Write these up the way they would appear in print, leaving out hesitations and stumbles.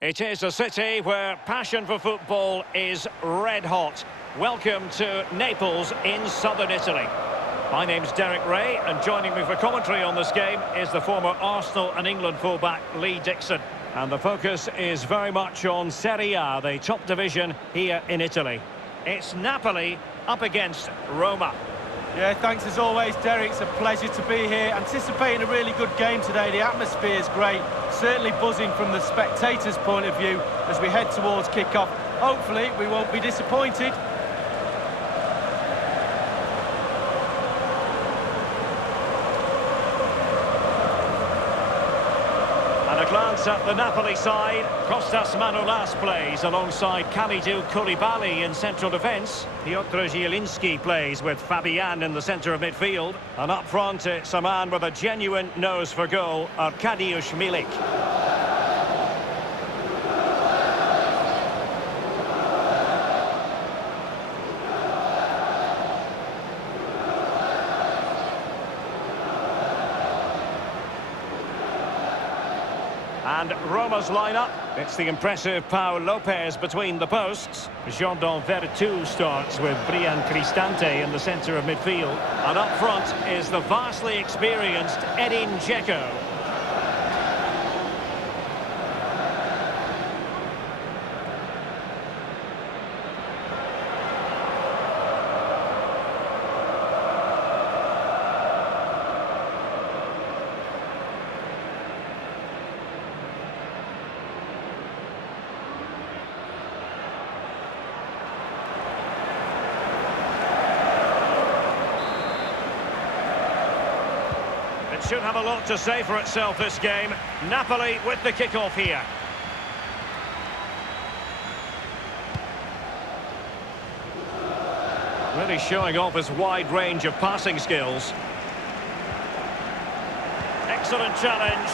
It is a city where passion for football is red hot. Welcome to Naples in southern Italy. My name's Derek Ray, and joining me for commentary on this game is the former Arsenal and England fullback Lee Dixon. And the focus is very much on Serie A, the top division here in Italy. It's Napoli up against Roma. Yeah, thanks as always, Derek. It's a pleasure to be here. Anticipating a really good game today. The atmosphere is great. Certainly buzzing from the spectators' point of view as we head towards kick-off. Hopefully, we won't be disappointed. And a glance at the Napoli side. Kostas Manolas plays alongside Kalidou Koulibaly in central defence. Piotr Zielinski plays with Fabian in the centre of midfield. And up front, it's a man with a genuine nose for goal, Arkadiusz Milik. And Roma's lineup, it's the impressive Pau Lopez between the posts. Jordan Veretout starts with Brian Cristante in the centre of midfield. And up front is the vastly experienced Edin Dzeko. Should have a lot to say for itself, this game. Napoli with the kick-off here. Really showing off his wide range of passing skills. Excellent challenge.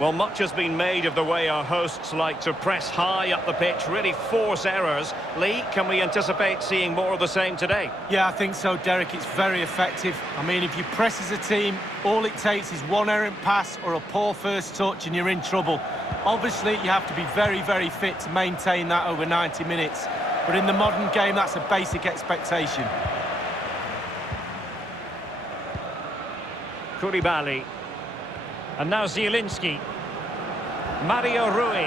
Well, much has been made of the way our hosts like to press high up the pitch, really force errors. Lee, can we anticipate seeing more of the same today? Yeah, I think so, Derek. It's very effective. I mean, if you press as a team, all it takes is one errant pass or a poor first touch and you're in trouble. Obviously, you have to be very, very fit to maintain that over 90 minutes. But in the modern game, that's a basic expectation. Koulibaly. And now Zielinski. Mario Rui.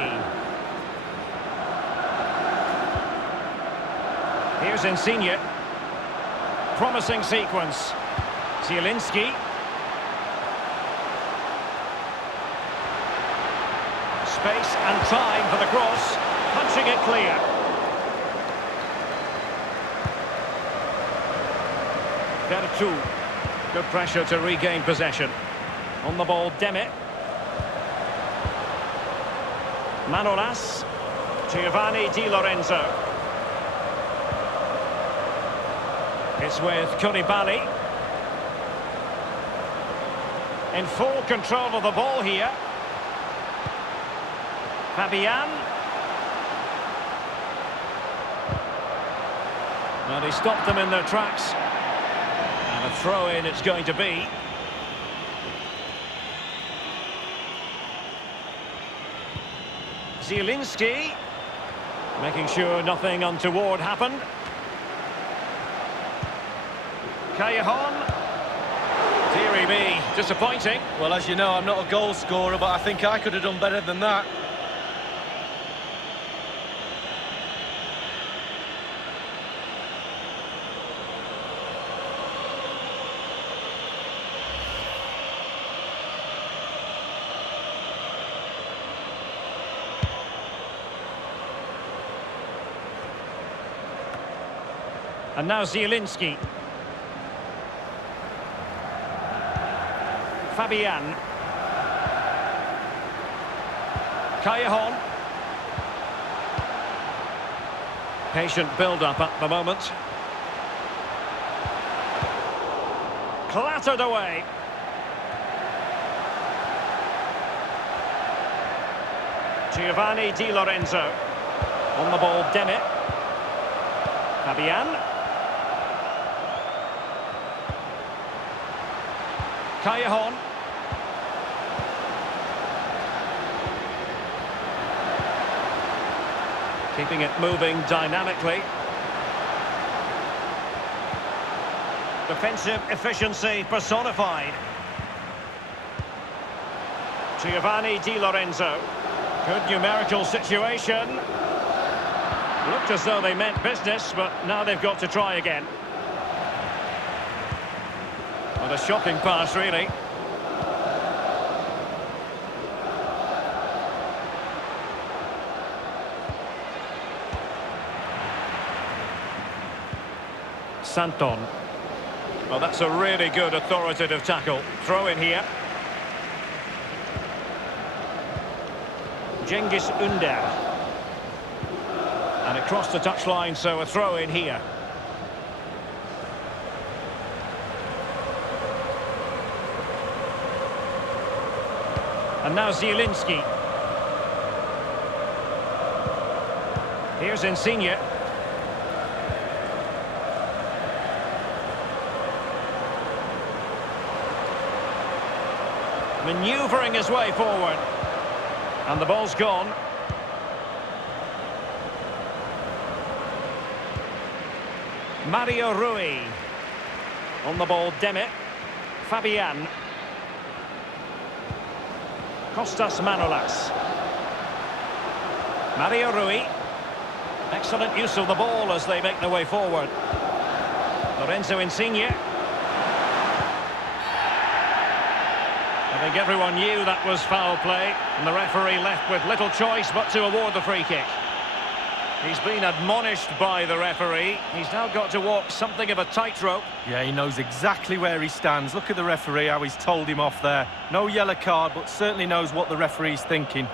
Here's Insigne. Promising sequence. Zielinski. Space and time for the cross. Punching it clear. Veretout. Good pressure to regain possession. On the ball, Demi. Manolas. Giovanni Di Lorenzo. It's with Koulibaly. In full control of the ball here. Fabian. And he stopped them in their tracks. And a throw-in it's going to be. Zielinski, making sure nothing untoward happened. Callejon. Deary me, disappointing. Well, as you know, I'm not a goal scorer, but I think I could have done better than that. And now Zielinski. Fabian. Callejon. Patient build-up at the moment. Clattered away. Giovanni Di Lorenzo. On the ball, Demi. Fabian. Callejon. Keeping it moving dynamically. Defensive efficiency personified. Giovanni Di Lorenzo. Good numerical situation. Looked as though they meant business, but now they've got to try again. What a shocking pass, really. Santon. Well, that's a really good authoritative tackle. Throw in here. Cengiz Ünder. And it crossed the touchline, so a throw in here. And now Zielinski. Here's Insigne. Manoeuvring his way forward. And the ball's gone. Mario Rui. On the ball, Demi. Fabian. Kostas Manolas. Mario Rui. Excellent use of the ball as they make their way forward. Lorenzo Insigne. I think everyone knew that was foul play, and the referee left with little choice but to award the free kick. He's been admonished by the referee. He's now got to walk something of a tightrope. Yeah, he knows exactly where he stands. Look at the referee, how he's told him off there. No yellow card, but certainly knows what the referee's thinking.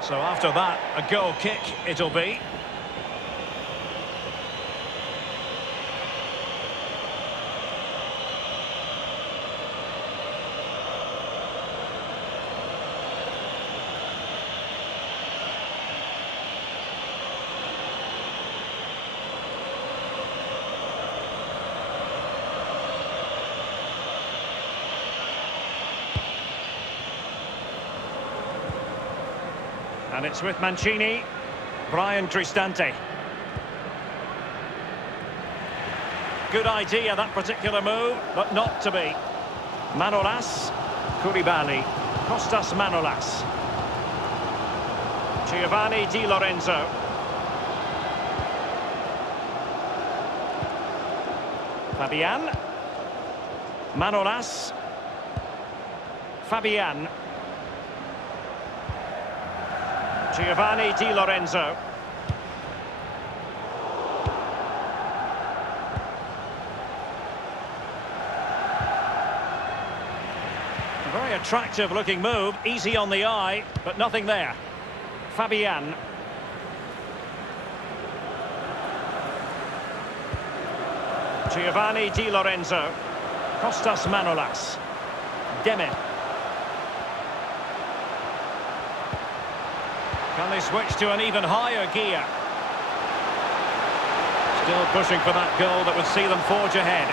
So after that, a goal kick it'll be. And it's with Mancini, Brian Cristante. Good idea, that particular move, but not to be. Manolas, Koulibaly, Kostas Manolas. Giovanni Di Lorenzo. Fabian. Manolas. Fabian. Giovanni Di Lorenzo. A very attractive looking move, easy on the eye, but nothing there. Fabian. Giovanni Di Lorenzo. Kostas Manolas. Demi. Can they switch to an even higher gear? Still pushing for that goal that would see them forge ahead.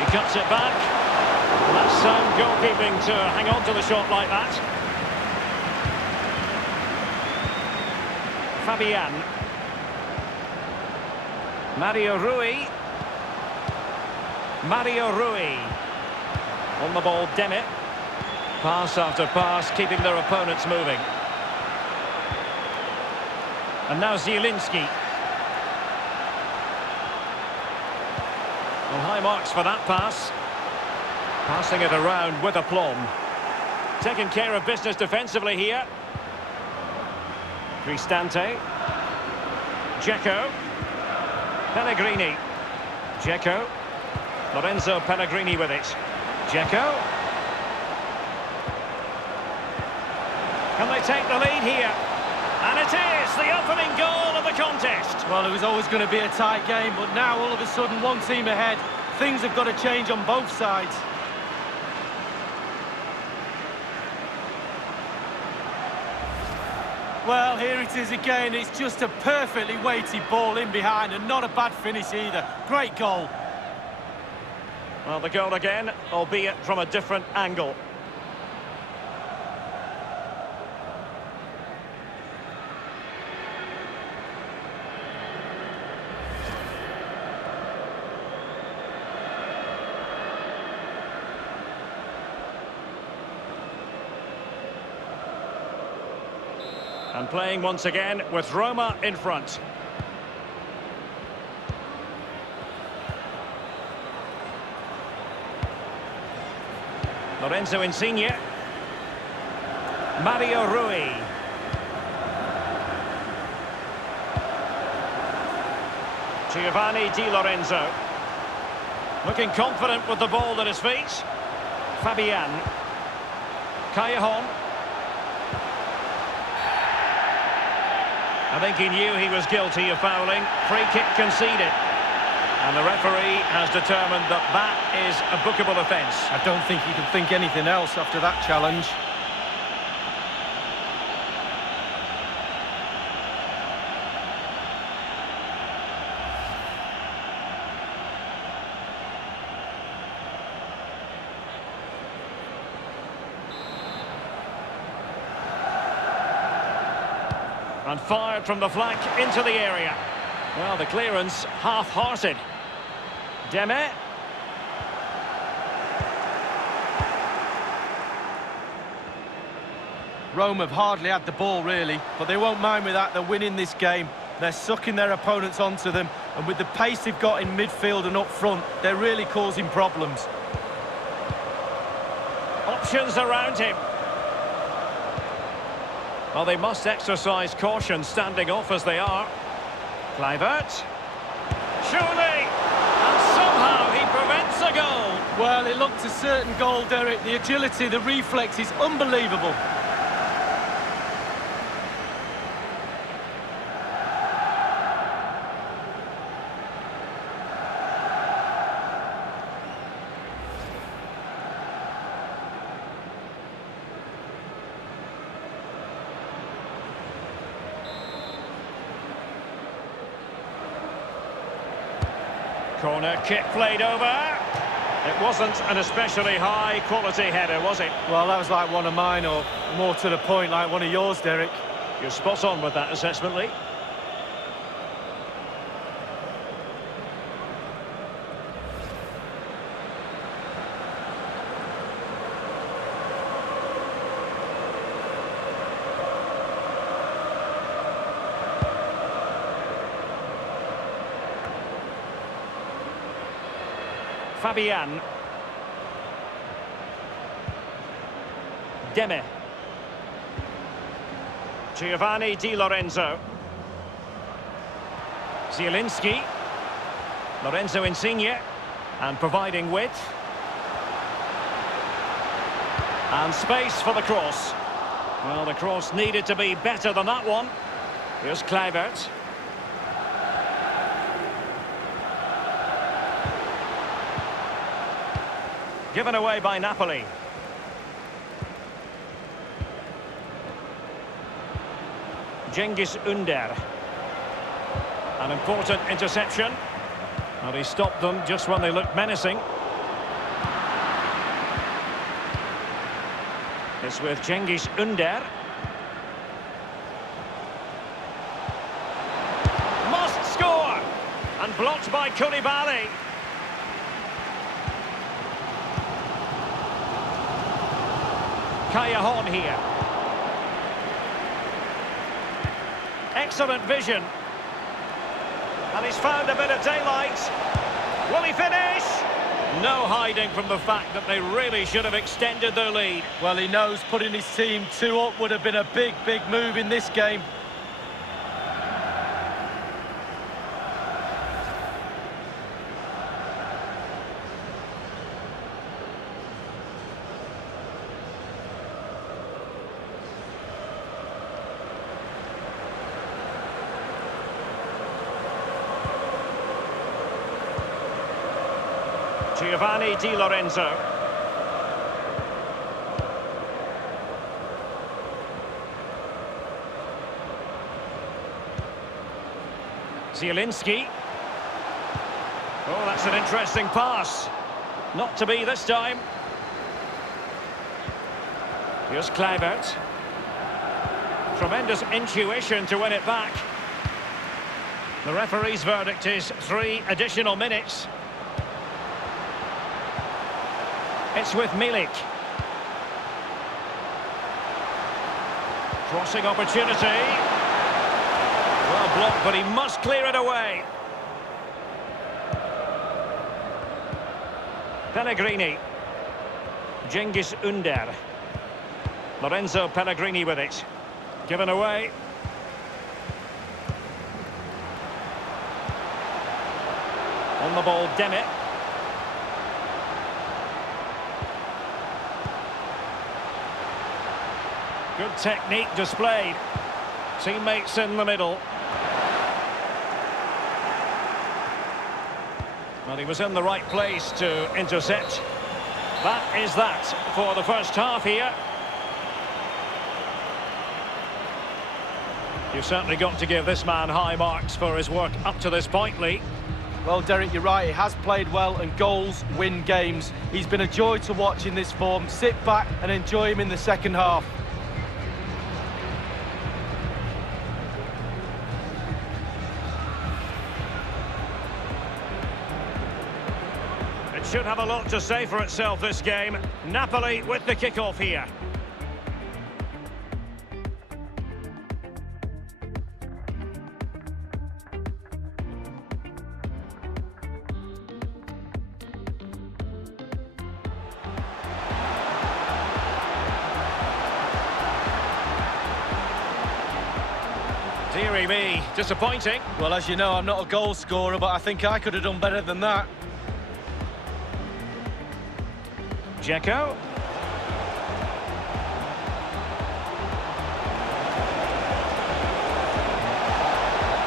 He cuts it back. That's sound goalkeeping to hang on to the shot like that. Fabian. Mario Rui. Mario Rui. On the ball, Demi. Pass after pass, keeping their opponents moving. And now Zielinski. Well, high marks for that pass. Passing it around with aplomb. Taking care of business defensively here. Cristante. Dzeko. Pellegrini. Dzeko. Lorenzo Pellegrini with it. Dzeko. Can they take the lead here? And it is the opening goal of the contest. Well, it was always going to be a tight game, but now all of a sudden one team ahead. Things have got to change on both sides. Well, here it is again. It's just a perfectly weighted ball in behind and not a bad finish either. Great goal. Well, the goal again, albeit from a different angle. And playing once again with Roma in front. Lorenzo Insigne. Mario Rui. Giovanni Di Lorenzo. Looking confident with the ball at his feet. Fabian. Callejon. I think he knew he was guilty of fouling. Free kick conceded. And the referee has determined that that is a bookable offence. I don't think he could think anything else after that challenge. And fired from the flank into the area. Well, the clearance half-hearted. Deme. Rome have hardly had the ball, really, but they won't mind with that. They're winning this game. They're sucking their opponents onto them, and with the pace they've got in midfield and up front, they're really causing problems. Options around him. Well, they must exercise caution standing off as they are. Kluivert. Surely! And somehow he prevents a goal. Well, it looked a certain goal, Derek. The agility, the reflex is unbelievable. Corner kick played over. It wasn't an especially high-quality header, was it? Well, that was like one of mine, or more to the point, like one of yours, Derek. You're spot on with that assessment, Lee. Fabian. Deme. Giovanni Di Lorenzo. Zielinski. Lorenzo Insigne. And providing width. And space for the cross. Well, the cross needed to be better than that one. Here's Kluivert. Given away by Napoli. Cengiz Ünder. An important interception. And he stopped them just when they looked menacing. It's with Cengiz Ünder. Must score! And blocked by Koulibaly. Callejon here. Excellent vision. And he's found a bit of daylight. Will he finish? No hiding from the fact that they really should have extended their lead. Well, he knows putting his team 2 up would have been a big, big move in this game. Giovanni Di Lorenzo. Zielinski. Oh, that's an interesting pass. Not to be this time. Here's Kluivert. Tremendous intuition to win it back. The referee's verdict is 3 additional minutes. It's with Milik. Crossing opportunity. Well blocked, but he must clear it away. Pellegrini. Cengiz Ünder. Lorenzo Pellegrini with it. Given away. On the ball, Demi. Good technique displayed. Teammates in the middle. Well, he was in the right place to intercept. That is that for the first half here. You've certainly got to give this man high marks for his work up to this point, Lee. Well, Derek, you're right. He has played well, and goals win games. He's been a joy to watch in this form. Sit back and enjoy him in the second half. It should have a lot to say for itself, this game. Napoli with the kick-off here. Deary me, disappointing. Well, as you know, I'm not a goal scorer, but I think I could have done better than that. Dzeko.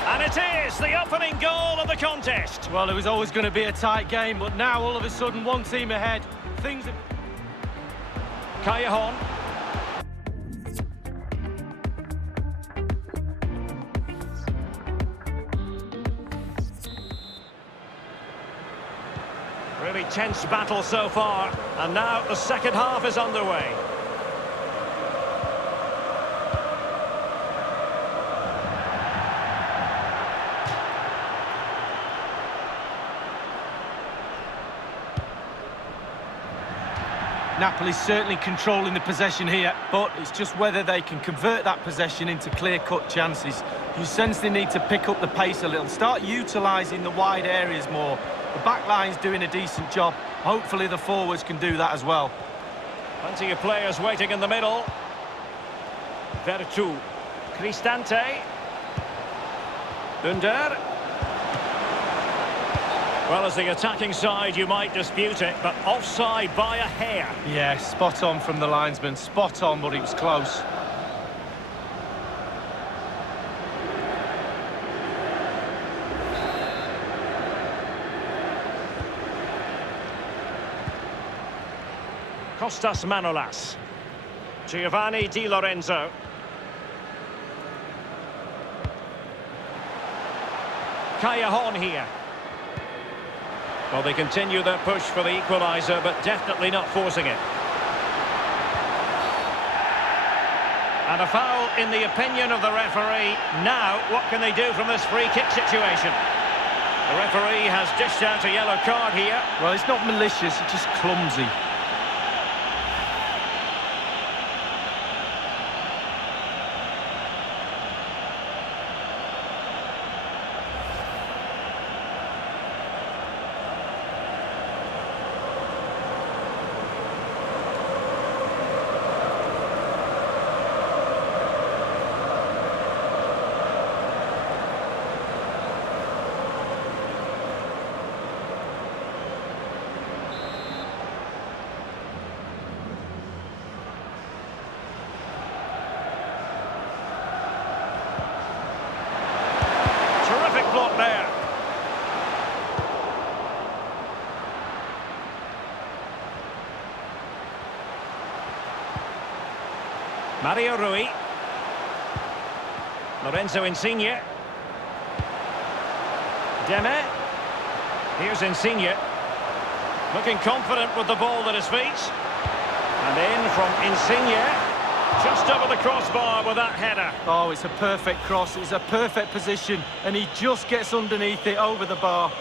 And it is the opening goal of the contest. Well, it was always going to be a tight game, but now all of a sudden one team ahead. Things have... Callejon. Really tense battle so far, and now the second half is underway. Napoli's certainly controlling the possession here, but it's just whether they can convert that possession into clear-cut chances. You sense they need to pick up the pace a little, start utilising the wide areas more. The back line's doing a decent job. Hopefully the forwards can do that as well. Plenty of players waiting in the middle. Vertu. Cristante. Ünder. Well, as the attacking side, you might dispute it, but offside by a hair. Yeah, spot on from the linesman. Spot on, but it was close. Costas Manolas. Giovanni Di Lorenzo. Callejon here. Well, they continue their push for the equaliser, but definitely not forcing it. And a foul in the opinion of the referee. Now, what can they do from this free kick situation? The referee has dished out a yellow card here. Well, it's not malicious, it's just clumsy. Block there. Mario Rui. Lorenzo Insigne. Deme. Here's Insigne. Looking confident with the ball at his feet. And in from Insigne. Just over the crossbar with that header. Oh, it's a perfect cross. It's a perfect position. And he just gets underneath it over the bar.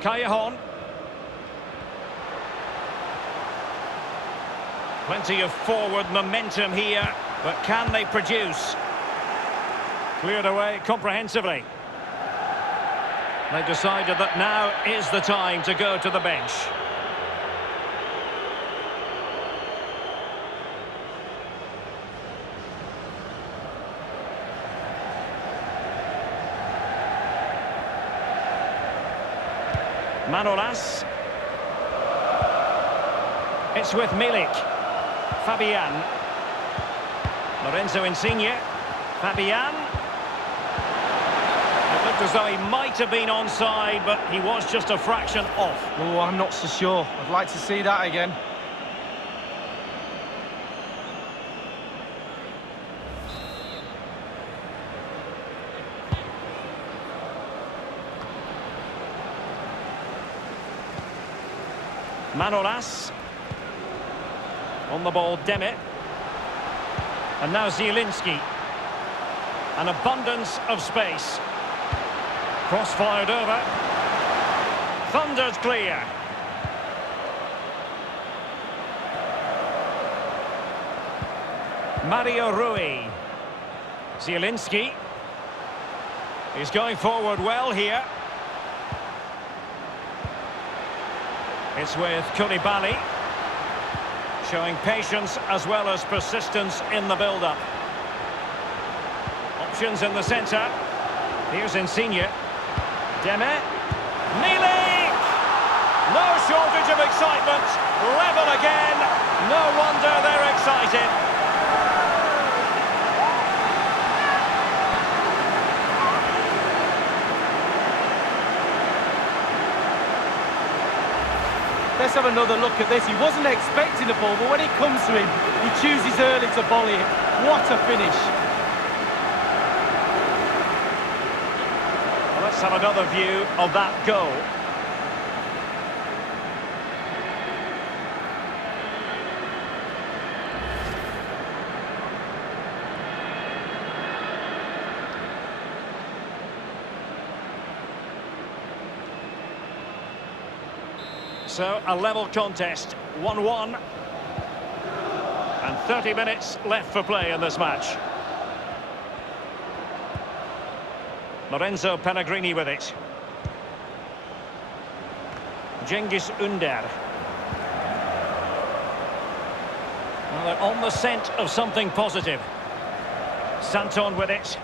Callejon. Plenty of forward momentum here, but can they produce? Cleared away comprehensively. They've decided that now is the time to go to the bench. Manolas. It's with Milik. Fabian. Lorenzo Insigne. Fabian. It looked as though he might have been onside, but he was just a fraction off. Oh, I'm not so sure. I'd like to see that again. Manolas. On the ball, Deme. And now Zielinski. An abundance of space. Cross-fired over. Thunder's clear. Mario Rui. Zielinski. He's going forward well here. It's with Koulibaly. Showing patience as well as persistence in the build-up. Options in the centre. Here's Insigne. Deme. Milik! No shortage of excitement. Level again. No wonder they're excited. Let's have another look at this. He wasn't expecting the ball, but when it comes to him, he chooses early to volley it. What a finish. Well, let's have another view of that goal. So, a level contest, 1-1. And 30 minutes left for play in this match. Lorenzo Pellegrini with it. Cengiz Ünder. Well, they're on the scent of something positive. Santon with it.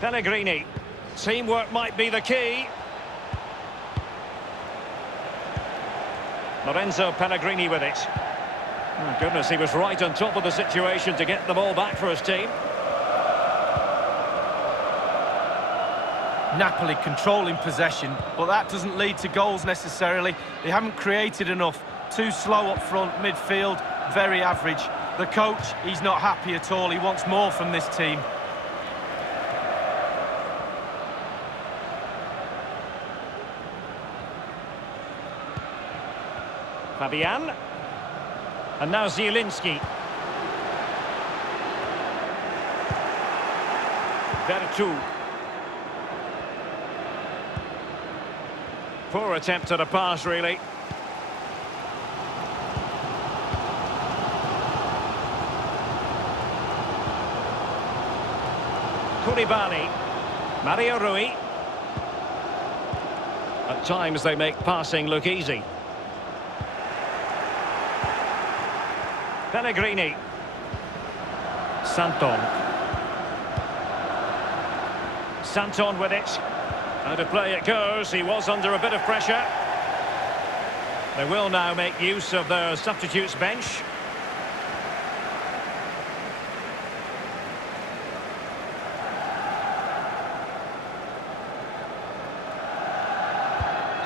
Pellegrini. Teamwork might be the key. Lorenzo Pellegrini with it. Oh, goodness, he was right on top of the situation to get the ball back for his team. Napoli controlling possession, but that doesn't lead to goals necessarily. They haven't created enough. Too slow up front, midfield, very average. The coach, he's not happy at all. He wants more from this team. Fabian. And now Zielinski. Vertu. Poor attempt at a pass, really. Koulibaly. Mario Rui. At times they make passing look easy. Pellegrini. Santon. Santon with it. Out of play it goes. He was under a bit of pressure. They will now make use of their substitutes bench.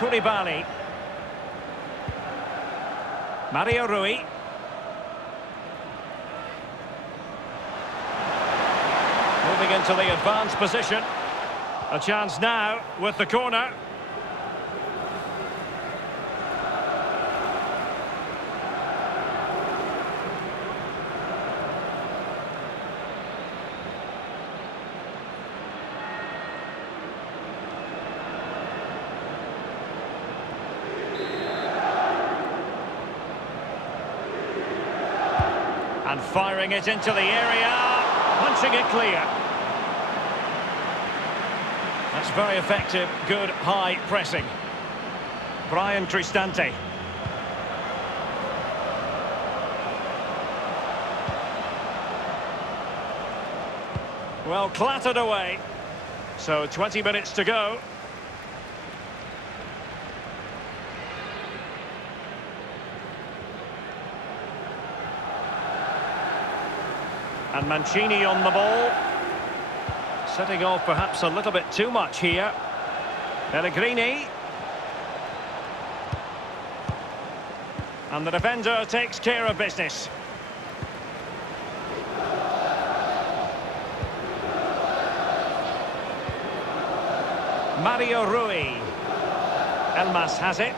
Koulibaly. Mario Rui. Moving into the advanced position. A chance now with the corner. And firing it into the area, punching it clear. That's very effective, good high pressing. Brian Cristante. Well, clattered away. So 20 minutes to go. And Mancini on the ball. Setting off perhaps a little bit too much here. Pellegrini. And the defender takes care of business. Mario Rui. Elmas has it.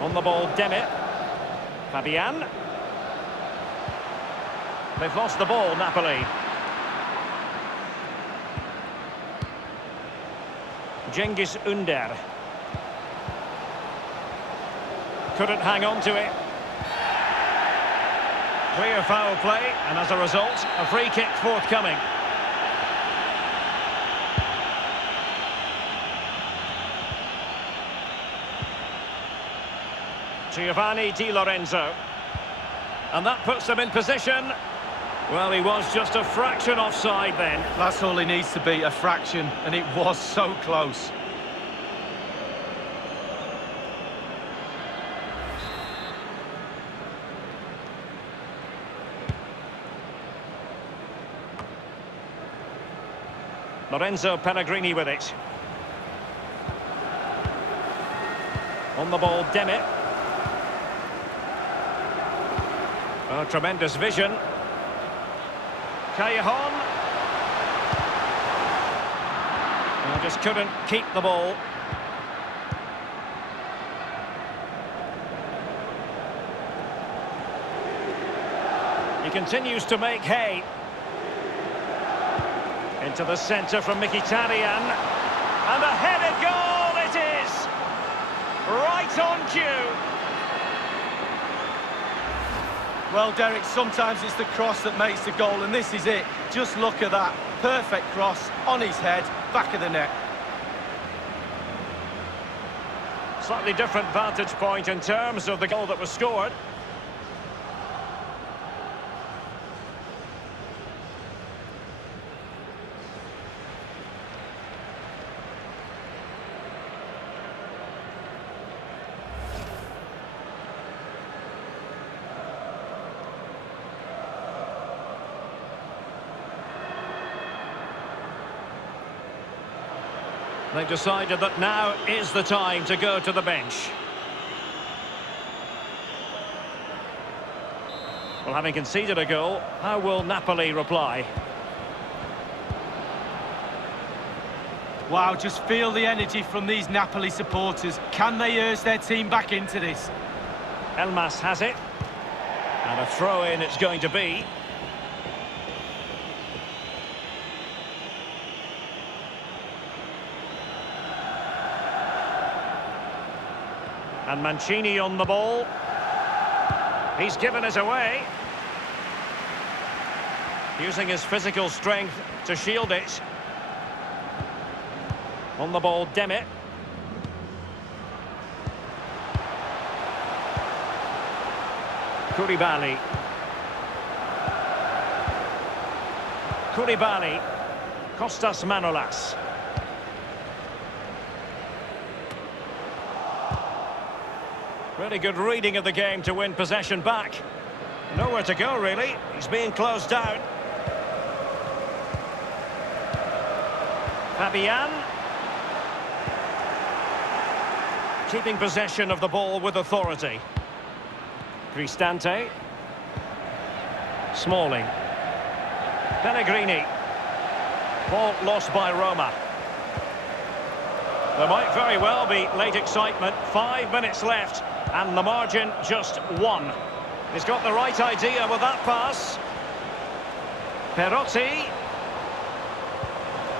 On the ball, Demmit. Fabian. They've lost the ball, Napoli. Cengiz Ünder. Couldn't hang on to it. Clear foul play, and as a result, a free kick forthcoming. Giovanni Di Lorenzo. And that puts them in position. Well, he was just a fraction offside then. That's all he needs to be, a fraction, and it was so close. Lorenzo Pellegrini with it. On the ball, Demmit. Oh, tremendous vision. Callejon. Oh, just couldn't keep the ball. He continues to make hay. Into the centre from Mkhitaryan. And a headed goal it is! Right on cue. Well, Derek, sometimes it's the cross that makes the goal, and this is it. Just look at that. Perfect cross, on his head, back of the net. Slightly different vantage point in terms of the goal that was scored. They've decided that now is the time to go to the bench. Well, having conceded a goal, how will Napoli reply? Wow, just feel the energy from these Napoli supporters. Can they urge their team back into this? Elmas has it. And a throw-in it's going to be. And Mancini on the ball. He's given it away. Using his physical strength to shield it. On the ball, Demmit. Koulibaly. Koulibaly. Kostas Manolas. Really good reading of the game to win possession back. Nowhere to go, really. He's being closed down. Fabian. Keeping possession of the ball with authority. Cristante. Smalling. Pellegrini. Ball lost by Roma. There might very well be late excitement. 5 minutes left, and the margin just 1. He's got the right idea with that pass. Perotti.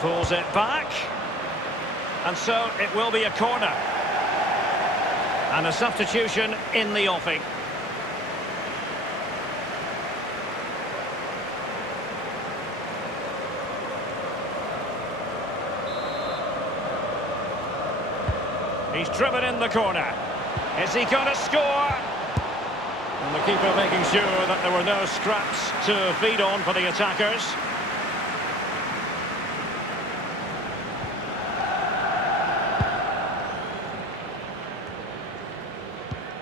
Pulls it back. And so it will be a corner. And a substitution in the offing. He's driven in the corner. Is he going to score? And the keeper making sure that there were no scraps to feed on for the attackers.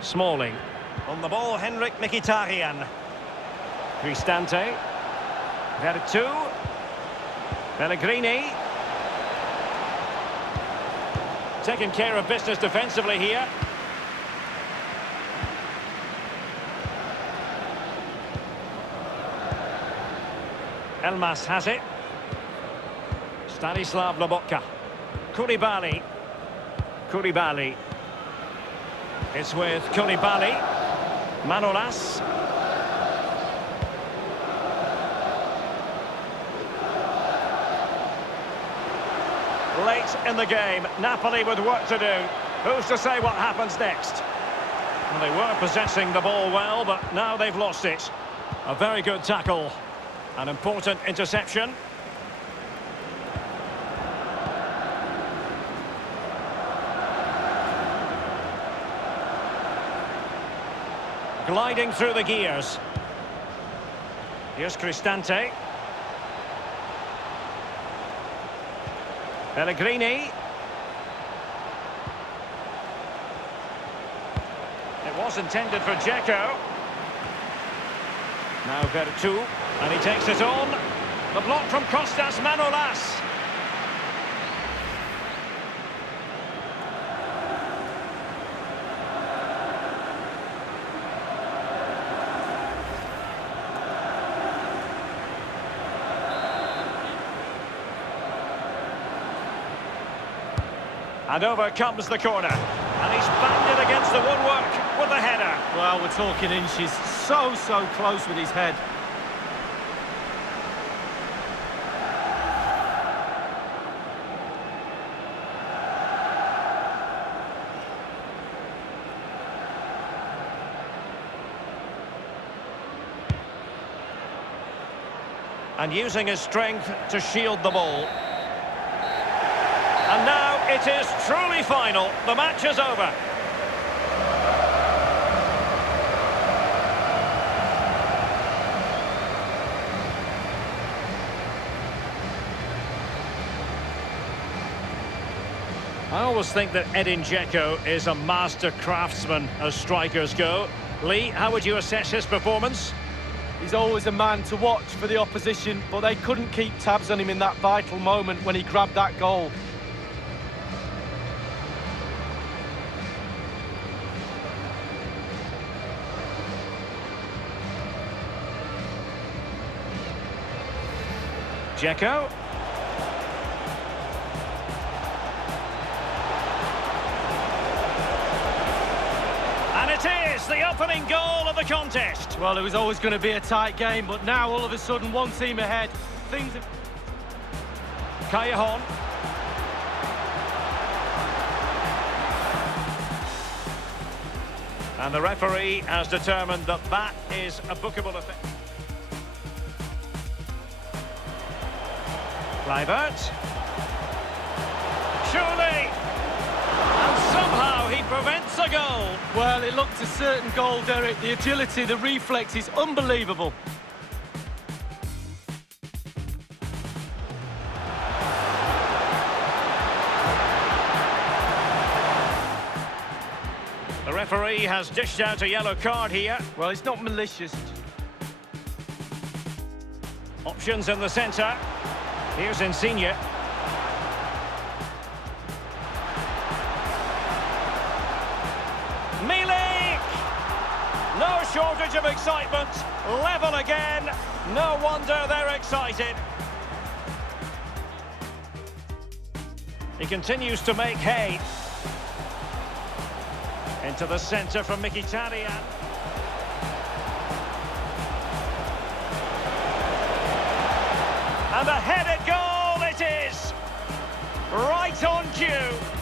Smalling. On the ball, Henrik Mkhitaryan. Cristante. Vertu. Pellegrini. Taking care of business defensively here. Elmas has it. Stanislav Lobotka. Koulibaly. Koulibaly. It's with Koulibaly. Manolas. Late in the game, Napoli with work to do. Who's to say what happens next? Well, they were possessing the ball well, but now they've lost it. A very good tackle. An important interception. Gliding through the gears. Here's Cristante. Pellegrini. It was intended for Dzeko. Now Vertu, and he takes it on. The block from Kostas Manolas. And over comes the corner. And he's banged it against the woodwork with the header. Well, we're talking inches. So close with his head. And using his strength to shield the ball. And now it is truly final. The match is over. I always think that Edin Dzeko is a master craftsman as strikers go. Lee, how would you assess his performance? He's always a man to watch for the opposition, but they couldn't keep tabs on him in that vital moment when he grabbed that goal. Dzeko. And it is the opening goal of the contest. Well, it was always going to be a tight game, but now all of a sudden one team ahead. Things have... Callejon. And the referee has determined that that is a bookable offence. Kluivert. Surely! And somehow he prevents a goal. Well, it looked a certain goal, Derek. The agility, the reflex is unbelievable. The referee has dished out a yellow card here. Well, it's not malicious. Options in the centre. Here's Insigne. shortage of excitement. Level again. No wonder they're excited. He continues to make hay. Into the centre from Mkhitaryan. And a headed goal it is! Right on cue.